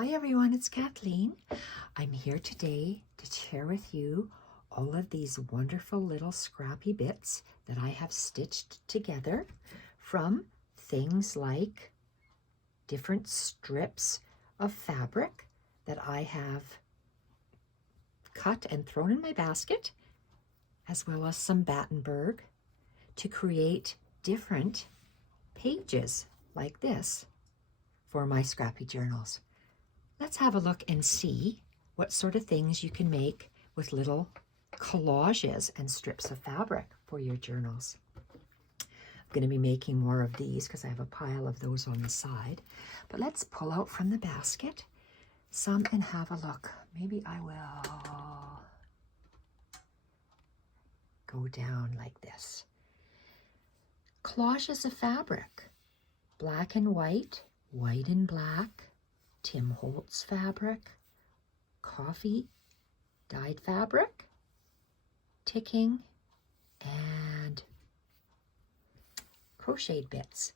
Hi everyone, it's Kathleen. I'm here today to share with you all of these wonderful little scrappy bits that I have stitched together from things like different strips of fabric that I have cut and thrown in my basket, as well as some Battenburg, to create different pages like this for my scrappy journals. Let's have a look and see what sort of things you can make with little collages and strips of fabric for your journals. I'm going to be making more of these because I have a pile of those on the side. But let's pull out from the basket some and have a look. Maybe I will go down like this. Collages of fabric, black and white, white and black, Tim Holtz fabric, coffee dyed fabric, ticking, and crocheted bits.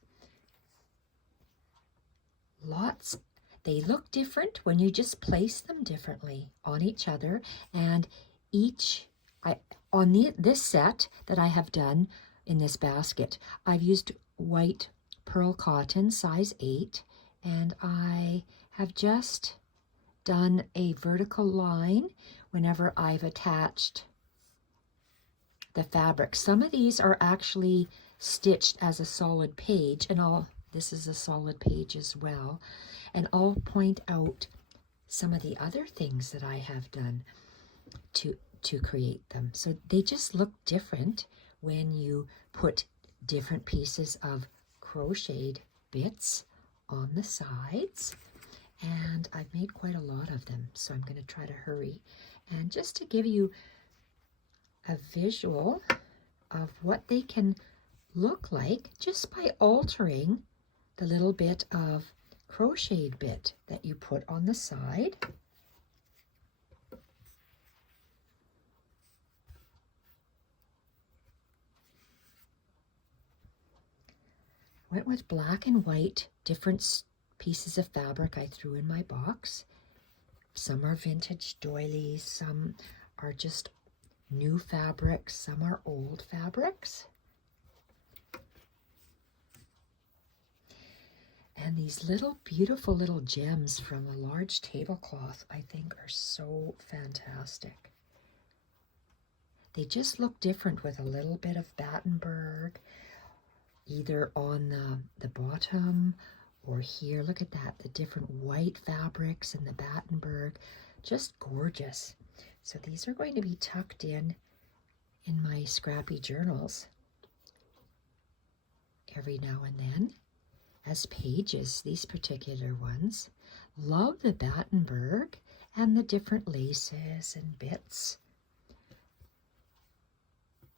Lots. They look different when you just place them differently on each other, and this set that I have done in this basket, I've used white pearl cotton size 8, and I have just done a vertical line whenever I've attached the fabric. Some of these are actually stitched as a solid page, and this is a solid page as well. And I'll point out some of the other things that I have done to create them. So they just look different when you put different pieces of crocheted bits on the sides. And I've made quite a lot of them, so I'm going to try to hurry. And just to give you a visual of what they can look like just by altering the little bit of crocheted bit that you put on the side. Went with black and white, different pieces of fabric I threw in my box. Some are vintage doilies, some are just new fabrics, some are old fabrics. And these little beautiful little gems from a large tablecloth I think are so fantastic. They just look different with a little bit of Battenburg, either on the bottom or here. Look at that, the different white fabrics and the Battenburg, just gorgeous. So these are going to be tucked in my scrappy journals every now and then as pages, these particular ones. Love the Battenburg and the different laces and bits.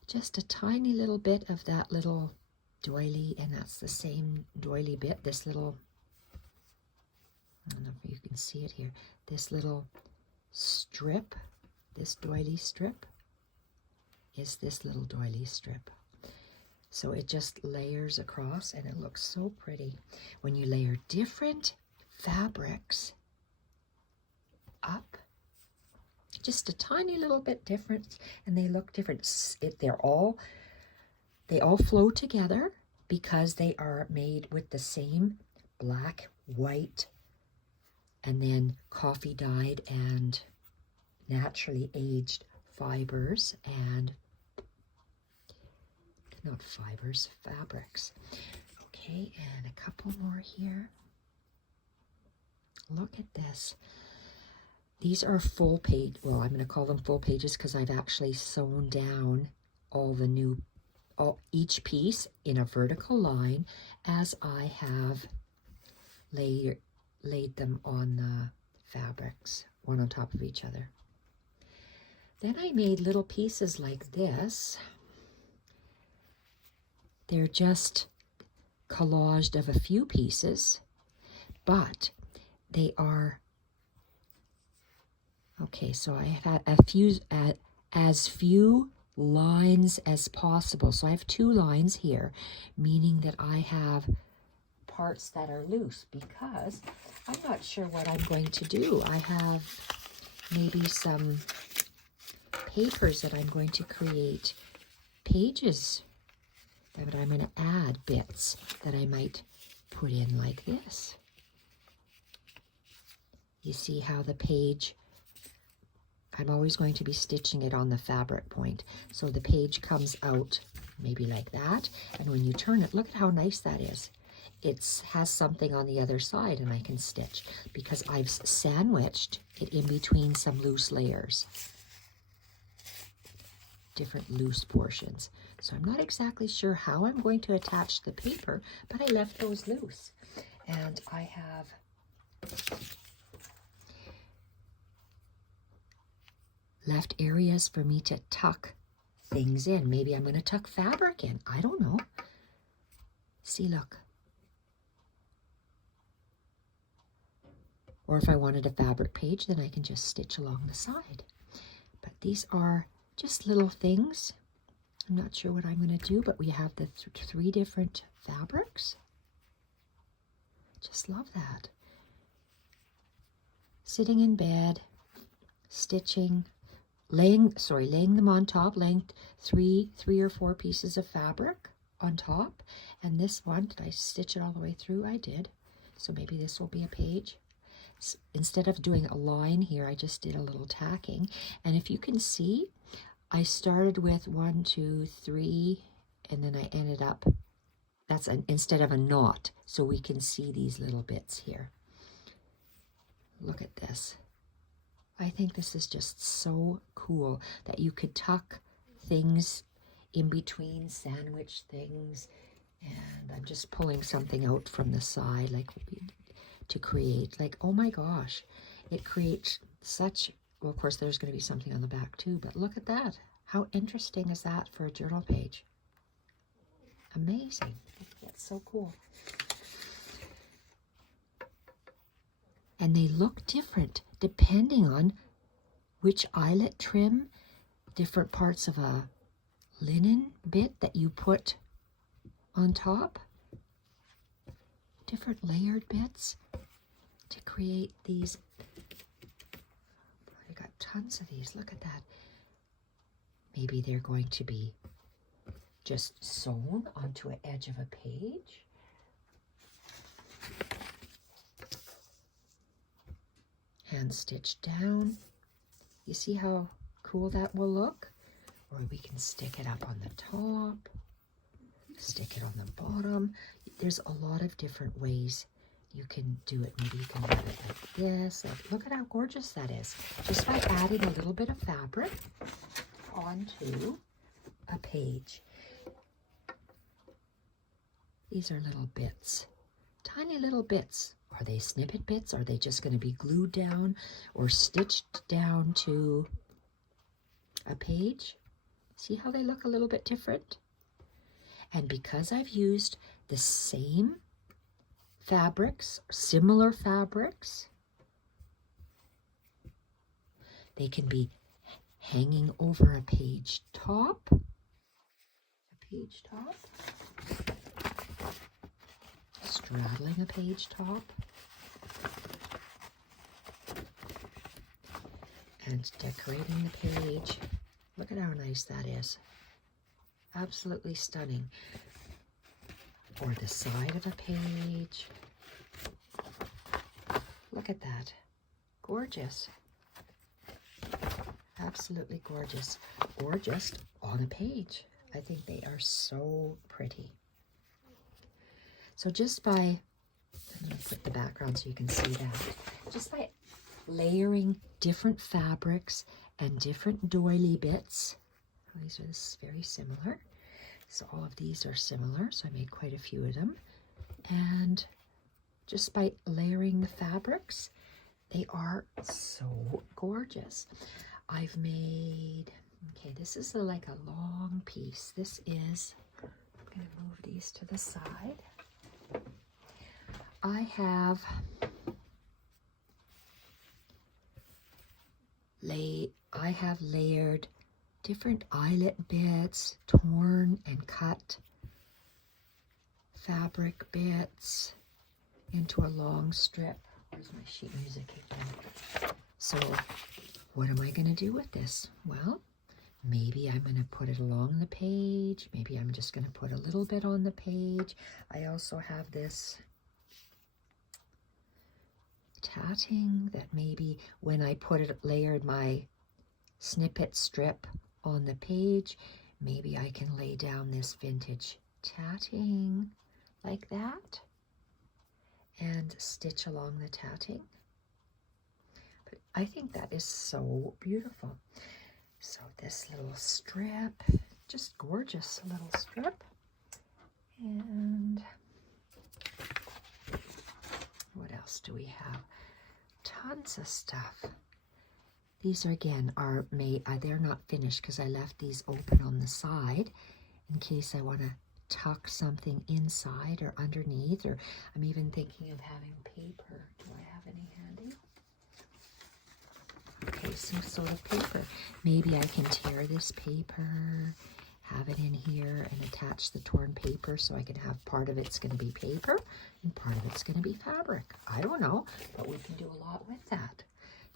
Just a tiny little bit of that little doily, and that's the same doily bit, this little, I don't know if you can see it here, this little strip, this doily strip is this little doily strip. So it just layers across and it looks so pretty. When you layer different fabrics up, just a tiny little bit different, and they look different. They all flow together because they are made with the same black, white, and then coffee dyed and naturally aged fibers and not fibers, fabrics. Okay, and a couple more here. Look at this. These are full page, well, I'm going to call them full pages because I've actually sewn down each piece in a vertical line as I have laid them on the fabrics, one on top of each other. Then I made little pieces like this. They're just collaged of a few pieces, but they are, okay, so I had as few lines as possible. So I have 2 lines here, meaning that I have parts that are loose because I'm not sure what I'm going to do. I have maybe some papers that I'm going to create pages that I'm going to add bits that I might put in like this. You see how the page, I'm always going to be stitching it on the fabric point. So the page comes out maybe like that. And when you turn it, look at how nice that is. It has something on the other side and I can stitch because I've sandwiched it in between some loose layers. Different loose portions. So I'm not exactly sure how I'm going to attach the paper, but I left those loose. And I have left areas for me to tuck things in. Maybe I'm going to tuck fabric in. I don't know. See, look. Or if I wanted a fabric page, then I can just stitch along the side. But these are just little things. I'm not sure what I'm going to do, but we have the three different fabrics. Just love that. Sitting in bed, stitching, laying them on top, laying three or four pieces of fabric on top. And this one, did I stitch it all the way through? I did. So maybe this will be a page. Instead of doing a line here, I just did a little tacking. And if you can see, I started with 1, 2, 3, and then I ended up, that's instead of a knot, so we can see these little bits here. Look at this. I think this is just so cool that you could tuck things in between, sandwich things, and I'm just pulling something out from the side like to create, like, oh my gosh, it creates such, well, of course there's going to be something on the back too, but look at that. How interesting is that for a journal page? Amazing. That's so cool. And they look different depending on which eyelet trim, different parts of a linen bit that you put on top, different layered bits to create these. I got tons of these. Look at that. Maybe they're going to be just sewn onto an edge of a page. Hand stitched down. You see how cool that will look? Or we can stick it up on the top, stick it on the bottom. There's a lot of different ways you can do it. Maybe you can do it like this. Look at how gorgeous that is. Just by adding a little bit of fabric onto a page. These are little bits, tiny little bits. Are they snippet bits? Are they just going to be glued down or stitched down to a page? See how they look a little bit different? And because I've used the same fabrics, similar fabrics, they can be hanging over a page top, straddling a page top, and decorating the page. Look at how nice that is. Absolutely stunning. Or the side of a page. Look at that. Gorgeous. Absolutely gorgeous. Or just on a page. I think they are so pretty. So just by, I'm going to put the background so you can see that. Just by layering different fabrics and different doily bits. These are very similar. So all of these are similar. So I made quite a few of them. And just by layering the fabrics, they are so gorgeous. I've made, okay, this is like a long piece. This is, I'm going to move these to the side. I have layered different eyelet bits, torn and cut fabric bits, into a long strip. Where's my sheet music again? So what am I going to do with this? Well, maybe I'm going to put it along the page. Maybe I'm just going to put a little bit on the page. I also have this tatting that maybe when I layered my snippet strip on the page, maybe I can lay down this vintage tatting like that and stitch along the tatting. But I think that is so beautiful. So this little strip, just gorgeous little strip. And what else do we have? Tons of stuff. These are, again, are made, they're not finished because I left these open on the side in case I want to tuck something inside or underneath, or I'm even thinking of having paper. Do I have any handy? Okay, some sort of paper. Maybe I can tear this paper, have it in here, and attach the torn paper so I can have part of it's going to be paper and part of it's going to be fabric. I don't know, but we can do a lot with that.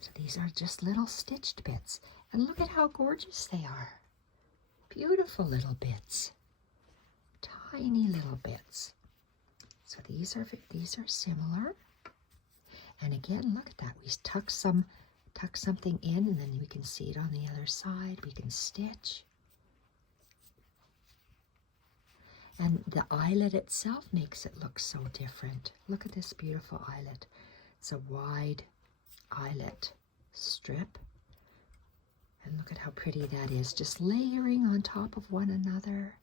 So these are just little stitched bits. And look at how gorgeous they are. Beautiful little bits. Tiny little bits. So these are similar. And again, look at that. We tuck something in, and then we can see it on the other side. We can stitch. And the eyelet itself makes it look so different. Look at this beautiful eyelet. It's a wide eyelet strip. And look at how pretty that is. Just layering on top of one another.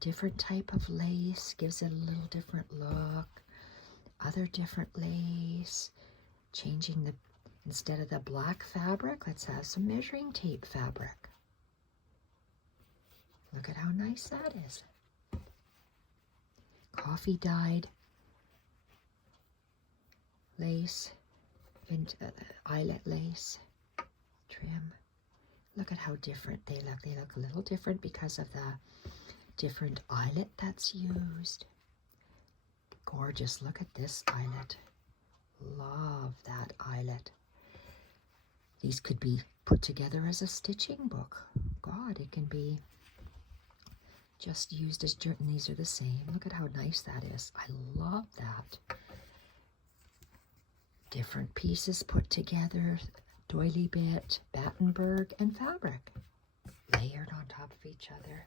Different type of lace gives it a little different look. Other different lace. Changing the, instead of the black fabric, let's have some measuring tape fabric. Look at how nice that is. Coffee dyed lace, eyelet lace trim. Look at how different they look. They look a little different because of the different eyelet that's used. Gorgeous. Look at this eyelet. Love that eyelet. These could be put together as a stitching book. God, it can be just used as journal. These are the same. Look at how nice that is. I love that. Different pieces put together. Doily bit, Battenburg, and fabric. Layered on top of each other.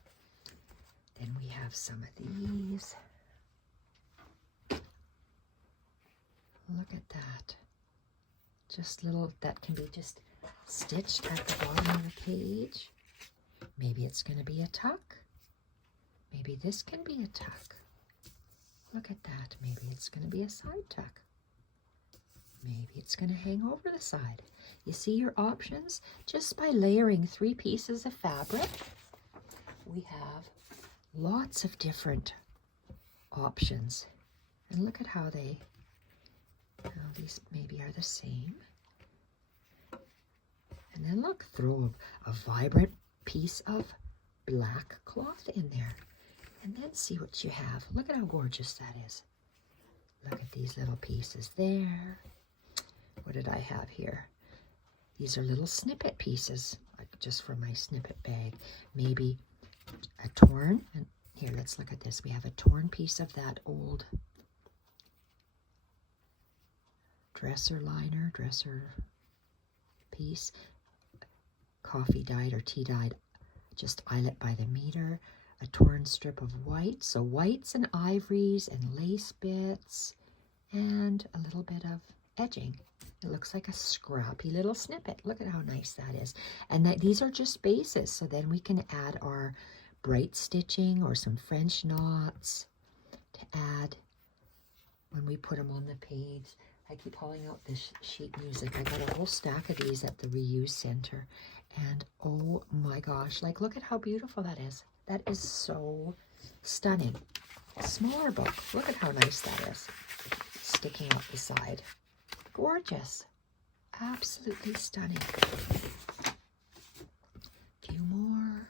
Then we have some of these. Look at that. Just little, that can be just stitched at the bottom of the page. Maybe it's going to be a tuck. Maybe this can be a tuck. Look at that. Maybe it's going to be a side tuck. Maybe it's going to hang over the side. You see your options? Just by layering 3 pieces of fabric, we have lots of different options. And look at how they, these maybe are the same. And then look, throw a vibrant piece of black cloth in there. And then see what you have. Look at how gorgeous that is. Look at these little pieces there. What did I have here? These are little snippet pieces, like just for my snippet bag. Maybe a torn, and here, let's look at this. We have a torn piece of that old dresser piece, coffee dyed or tea dyed, just eyelet by the meter, a torn strip of white, so whites and ivories and lace bits, and a little bit of edging. It looks like a scrappy little snippet. Look at how nice that is. And these are just bases, so then we can add our bright stitching or some French knots to add when we put them on the page. I keep hauling out this sheet music. I got a whole stack of these at the reuse center. And oh my gosh, like look at how beautiful that is. That is so stunning. Smaller book. Look at how nice that is. Sticking out the side. Gorgeous. Absolutely stunning. A few more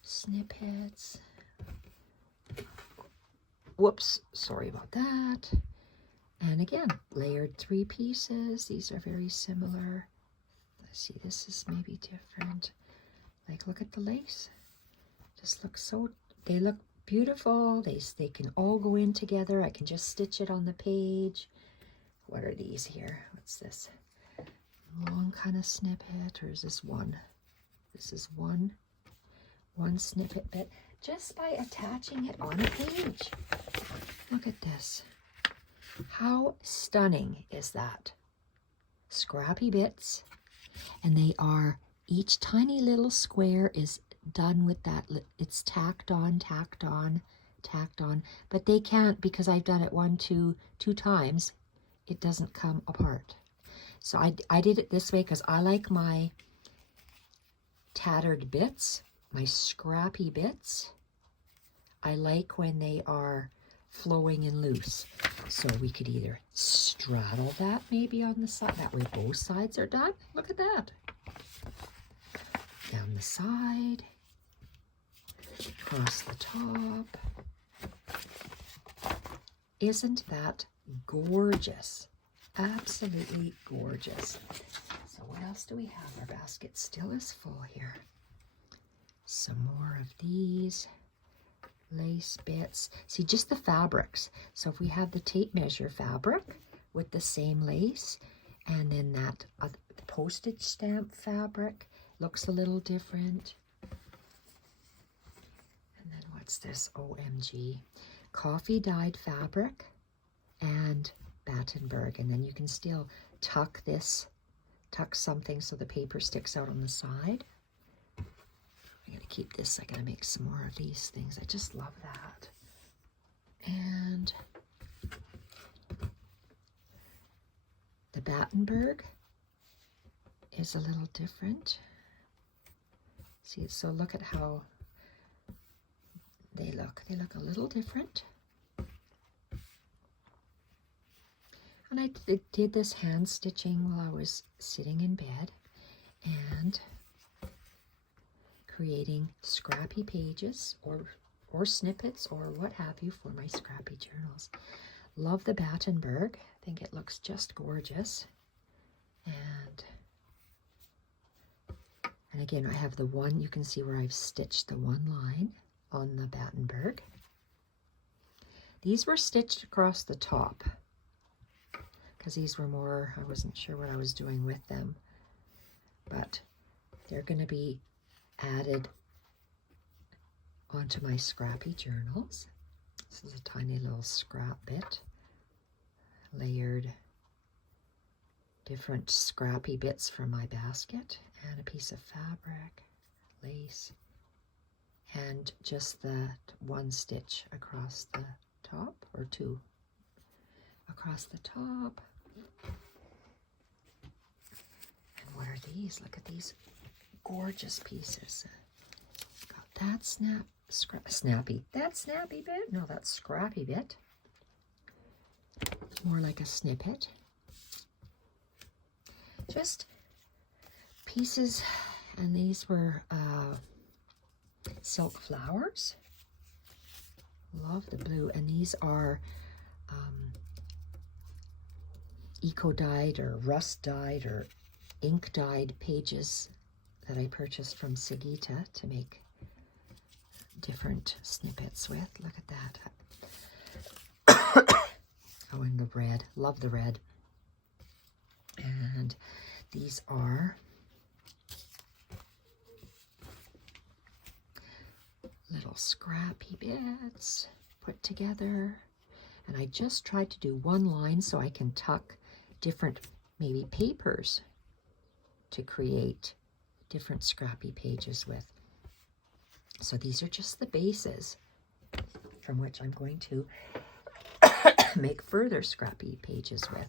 snippets. Whoops, sorry about that. And again, layered 3 pieces. These are very similar. Let's see, this is maybe different. Like, look at the lace. Just look so, they look beautiful. They can all go in together. I can just stitch it on the page. What are these here? What's this? Long kind of snippet, or is this one? This is one snippet bit, just by attaching it on a page. Look at this. How stunning is that? Scrappy bits, and they are, each tiny little square is done with that, it's tacked on, tacked on, tacked on, but they can't, because I've done it two times, it doesn't come apart. So I did it this way because I like my tattered bits, my scrappy bits. I like when they are flowing and loose. So we could either straddle that maybe on the side, that way both sides are done. Look at that. Down the side, across the top. Isn't that gorgeous? Absolutely gorgeous. So what else do we have? Our basket still is full here. Some more of these lace bits. See, just the fabrics. So if we have the tape measure fabric with the same lace, and then that postage stamp fabric looks a little different. And then what's this? OMG. Coffee dyed fabric and Battenburg. And then you can still tuck something so the paper sticks out on the side. I'm going to keep this. I'm going to make some more of these things. I just love that. And the Battenburg is a little different. See, so look at how they look. They look a little different. And I did this hand stitching while I was sitting in bed and creating scrappy pages or snippets or what have you for my scrappy journals. Love the Battenburg. I think it looks just gorgeous. And again, I have the one, you can see where I've stitched the one line on the Battenburg. These were stitched across the top because these were more, I wasn't sure what I was doing with them, but they're going to be added onto my scrappy journals. This is a tiny little scrap bit, layered different scrappy bits from my basket, and a piece of fabric, lace, and just the one stitch across the top, or two across the top. And what are these? Look at these gorgeous pieces. Got that snappy bit. No, that's scrappy bit. More like a snippet. Just pieces, and these were silk flowers. Love the blue, and these are eco-dyed or rust-dyed or ink-dyed pages that I purchased from Sagita to make different snippets with. Look at that. Oh, and the red. Love the red. And these are little scrappy bits put together. And I just tried to do one line so I can tuck different maybe papers to create different scrappy pages with. So these are just the bases from which I'm going to make further scrappy pages with.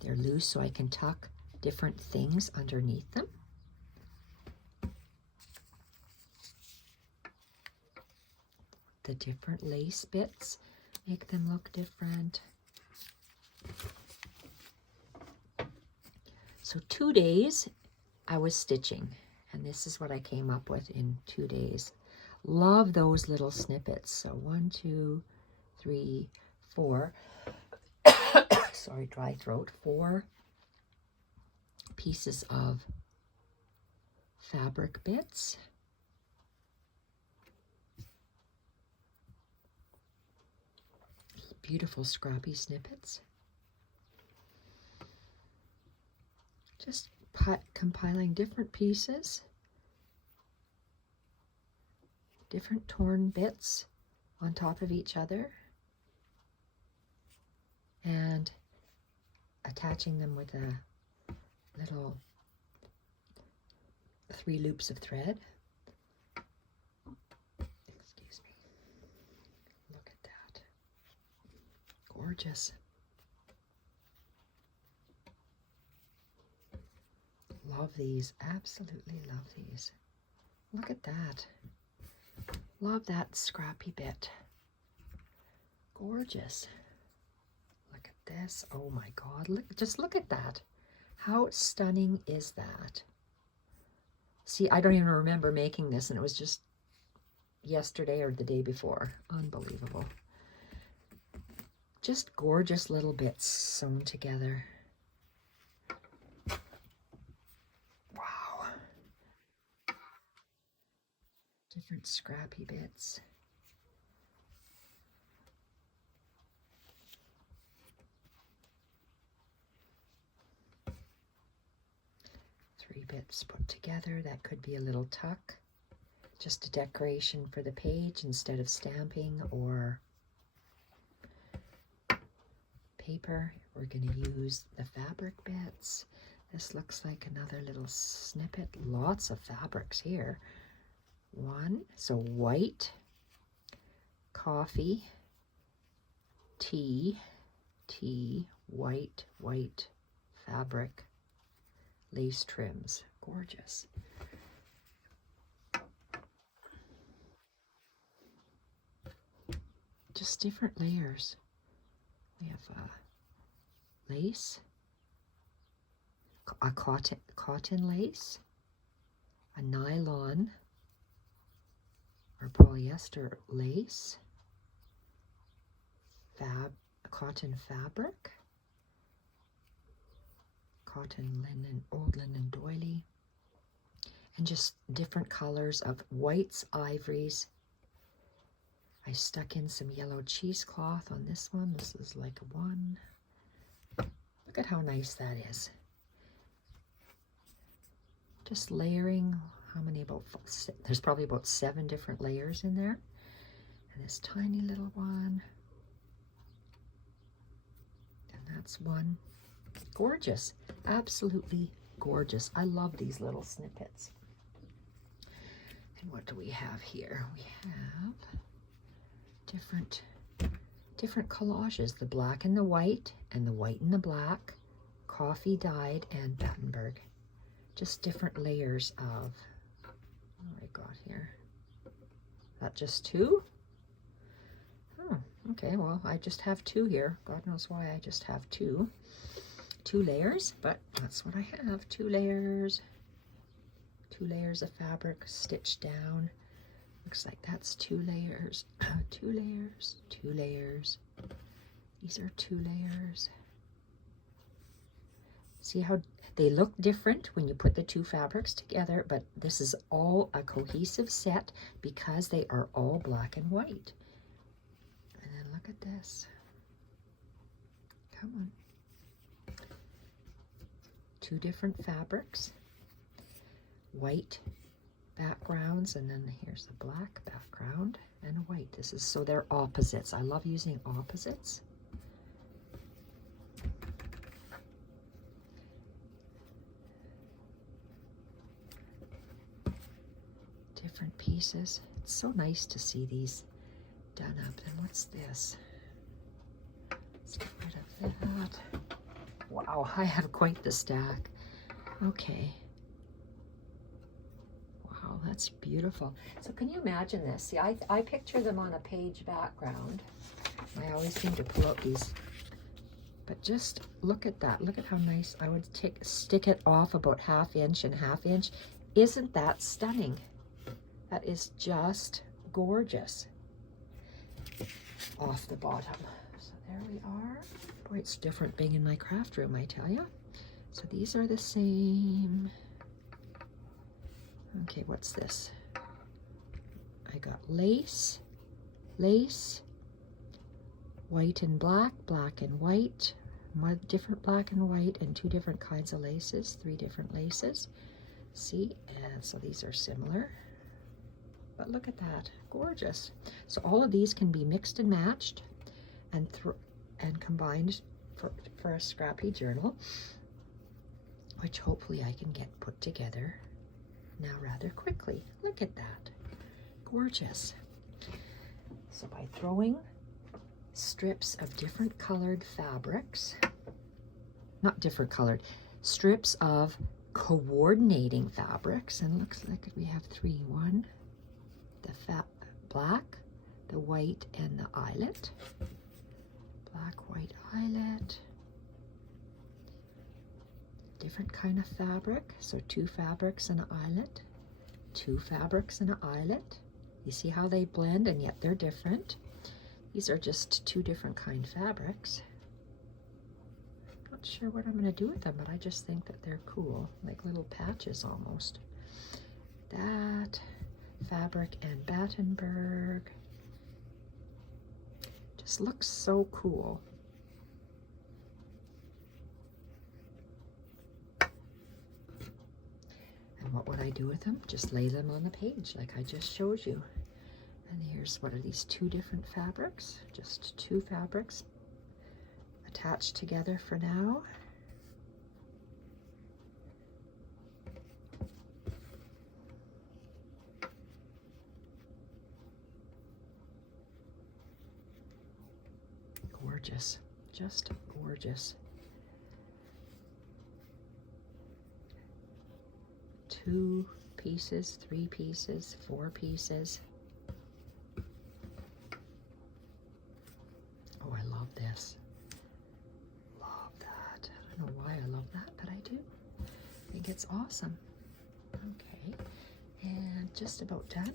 They're loose so I can tuck different things underneath them. The different lace bits make them look different. So 2 days I was stitching, and this is what I came up with in 2 days. Love those little snippets. So 1, 2, 3, 4. Sorry, dry throat. 4 pieces of fabric bits. Beautiful scrappy snippets. Just compiling different pieces, different torn bits on top of each other, and attaching them with a little 3 loops of thread. Excuse me. Look at that. Gorgeous. Love these. Absolutely love these. Look at that. Love that scrappy bit. Gorgeous. Look at this. Oh my God. Just look at that. How stunning is that? See, I don't even remember making this, and it was just yesterday or the day before. Unbelievable. Just gorgeous little bits sewn together. Wow. Different scrappy bits. Three bits put together. That could be a little tuck. Just a decoration for the page instead of stamping or paper. We're going to use the fabric bits. This looks like another little snippet. Lots of fabrics here. One, so white, coffee, tea, white, fabric, lace trims. Gorgeous. Just different layers. We have lace, a cotton lace, a nylon or polyester lace, cotton fabric, cotton linen, old linen doily, and just different colors of whites, ivories. I stuck in some yellow cheesecloth on this one. This is like a 1. Look at how nice that is. Just layering, how many, there's probably about 7 different layers in there. And this tiny little one. And that's 1. Gorgeous, absolutely gorgeous. I love these little snippets. And what do we have here? We have different collages, the black and the white and the black, coffee dyed and Battenburg. Just different layers of, what do I got here? That just 2? Oh, okay, well, I just have 2 here. God knows why I just have 2. 2 layers, but that's what I have. 2 layers. 2 layers of fabric stitched down. Looks like that's 2 layers, 2 layers, 2 layers. These are 2 layers. See how they look different when you put the 2 fabrics together, but this is all a cohesive set because they are all black and white. And then look at this. Come on. 2 different fabrics. White backgrounds, and then here's the black background and white. This is, so they're opposites. I love using opposites. Different pieces. It's so nice to see these done up. And what's this? Let's get rid of that. Wow, I have quite the stack. Okay. Wow, that's beautiful. So can you imagine this? See, I picture them on a page background. I always seem to pull out these. But just look at that. Look at how nice. I would stick it off about 1/2 inch and 1/2 inch. Isn't that stunning? That is just gorgeous off the bottom. So there we are. Boy, it's different being in my craft room, I tell you. So these are the same. Okay, what's this? I got lace, white and black, black and white, different black and white, and 2 different kinds of laces, 3 different laces. See, and so these are similar. But look at that, gorgeous. So all of these can be mixed and matched and combined for a scrappy journal, which hopefully I can get put together now rather quickly. Look at that, gorgeous. So by throwing strips of different colored fabrics, not different colored, strips of coordinating fabrics, and looks like we have 3. 1, the black, the white, and the eyelet. Black, white, eyelet. Different kind of fabric, so 2 fabrics and an eyelet, 2 fabrics and an eyelet. You see how they blend and yet they're different. These are just 2 different kind fabrics. Not sure what I'm going to do with them, but I just think that they're cool, like little patches almost. That fabric and Battenburg just looks so cool. And what would I do with them? Just lay them on the page like I just showed you. And here's, what are these, 2 different fabrics? Just 2 fabrics attached together for now. Gorgeous, just gorgeous. 2 pieces, 3 pieces, 4 pieces. Oh, I love this. Love that. I don't know why I love that, but I do. I think it's awesome. Okay, and just about done.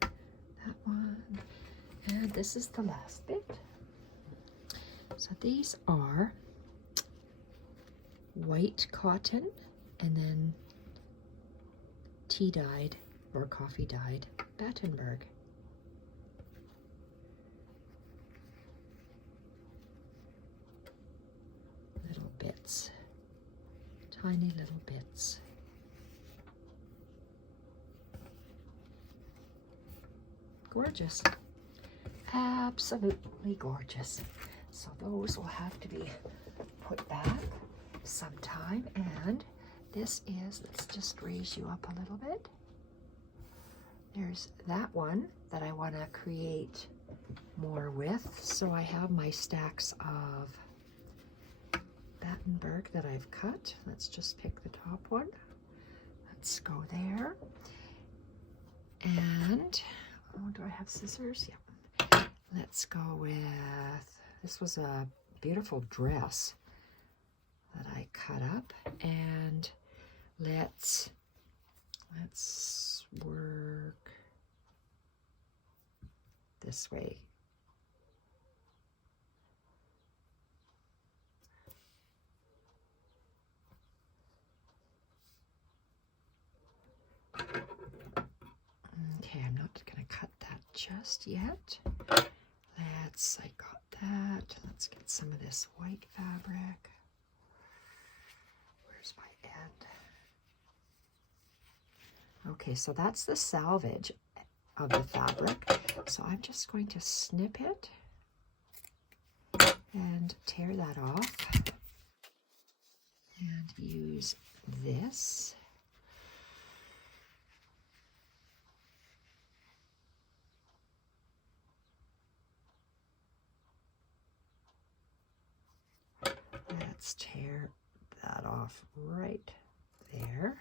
That one. And this is the last bit. So these are white cotton and then tea dyed or coffee dyed Battenburg. Little bits, tiny little bits. Gorgeous, absolutely gorgeous. So those will have to be put back sometime. And this is, let's just raise you up a little bit. There's that one that I want to create more with. So I have my stacks of Battenburg that I've cut. Let's just pick the top one. Let's go there. And, oh, do I have scissors? Yeah. Let's go with, this was a beautiful dress that I cut up, and let's work this way. Okay, I'm not going to cut that just yet. I got that. Let's get some of this white fabric. Where's my end? Okay, so that's the salvage of the fabric. So I'm just going to snip it and tear that off and use this. Let's tear that off right there.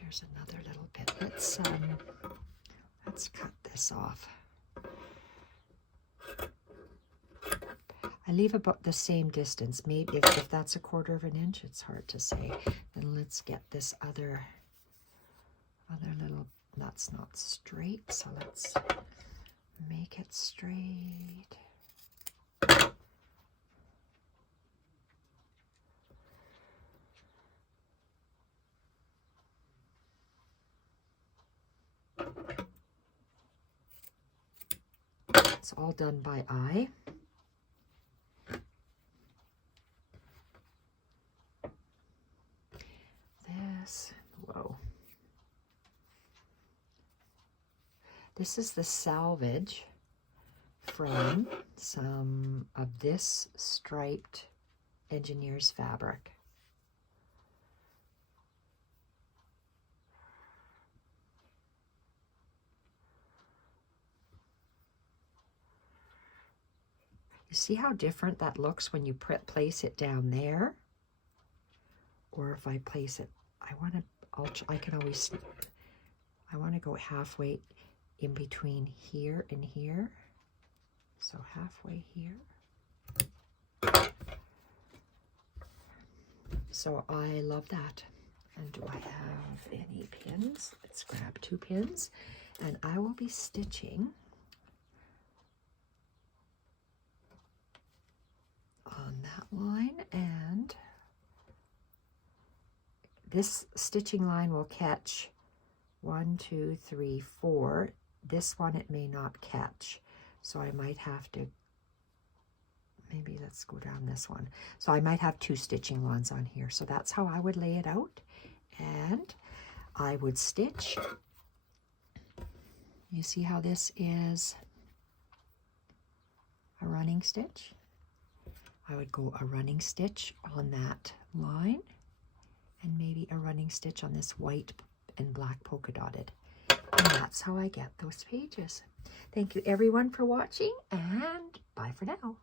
There's another little bit. Let's cut this off. I leave about the same distance. Maybe if that's a 1/4 of an inch, it's hard to say. Then let's get this other little, that's not straight, so let's make it straight. It's all done by eye. This, whoa. This is the salvage from some of this striped engineer's fabric. You see how different that looks when you place it down there? Or if I place it, I want to go halfway in between here and here. So halfway here. So I love that. And do I have any pins? Let's grab 2 pins. And I will be stitching on that line, and this stitching line will catch 1, 2, 3, 4. This one it may not catch, so I might have to, maybe let's go down this one. So I might have 2 stitching ones on here. So that's how I would lay it out, and I would stitch. You see how this is a running stitch? I would go a running stitch on that line, and maybe a running stitch on this white and black polka dotted. And that's how I get those pages. Thank you everyone for watching, and bye for now.